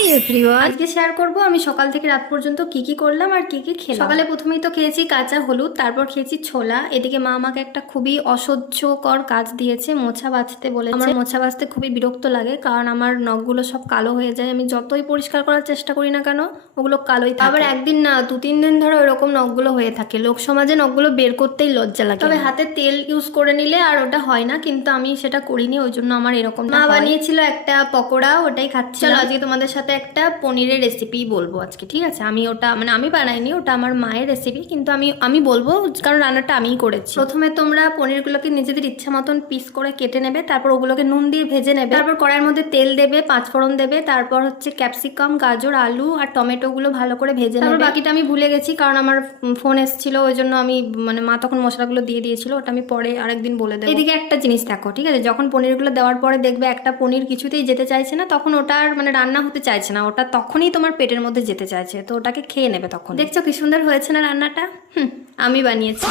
Hi everyone, আজকে share করব আমি সকাল থেকে রাত পর্যন্ত কি কি করলাম আর কি কি খেলাম। সকালে প্রথমেই তো খেয়েছি কাঁচা হলুদ, তারপর খেয়েছি ছোলা। এদিকে মা আমাকে একটা খুবই অসহ্যকর কাজ দিয়েছে, মোছা বাছতে বলেছে। আমার মোছা বাছতে খুবই বিরক্ত লাগে, কারণ আমার নখগুলো সব কালো হয়ে যায়। আমি যতই পরিষ্কার করার চেষ্টা করি না কেন, ওগুলো কালোই থাকে। আবার একদিন না 2-3 দিন ধরে ওরকম নখগুলো হয়ে থাকে। লোক সমাজে নখগুলো বের করতেই লজ্জা লাগে। তবে হাতে তেল ইউজ করে নিলে আর ওটা হয় না, কিন্তু আমি সেটা করিনি, ওই জন্য আমার এরকম। মা বানিয়েছিল একটা পকোড়া, ওটাই খাচ্ছি। চলো আজকে তোমাদের সাথে একটা পনিরের রেসিপি বলবো আজকে, ঠিক আছে? আমি ওটা মানে আমি বানাইনি, ওটা আমার মায়ের রেসিপি, কিন্তু আমি বলবো কারণ রান্নাটা আমিই করেছি। প্রথমে তোমরা পনিরগুলোকে নিজেদের ইচ্ছা মতন পিস করে কেটে নেবে, তারপর ওগুলোকে নুন দিয়ে ভেজে নেবে। তারপর কড়াইয়ের মধ্যে তেল দেবে, 5 ফোড়ন দেবে, তারপর হচ্ছে ক্যাপসিকাম, গাজর, আলু আর টমেটোগুলো ভালো করে ভেজে নেবে। তারপর বাকিটা আমি ভুলে গেছি, কারণ আমার ফোন এসেছিল, ওই জন্য আমি মানে মা তখন মশলাগুলো দিয়ে দিয়েছিল, ওটা আমি পরে আরেকদিন বলে দেবো। এদিকে একটা জিনিস দেখো, ঠিক আছে? যখন পনিরগুলো দেওয়ার পরে দেখবে একটা পনির কিছুতেই যেতে চাইছে না, তখন ওটার মানে রান্না হতে চাইছে না, ওটা তখনই তোমার পেটের মধ্যে যেতে চাইছে, তো ওটাকে খেয়ে নেবে তখন। দেখছো কি সুন্দর হয়েছে না রান্নাটা? আমি বানিয়েছি।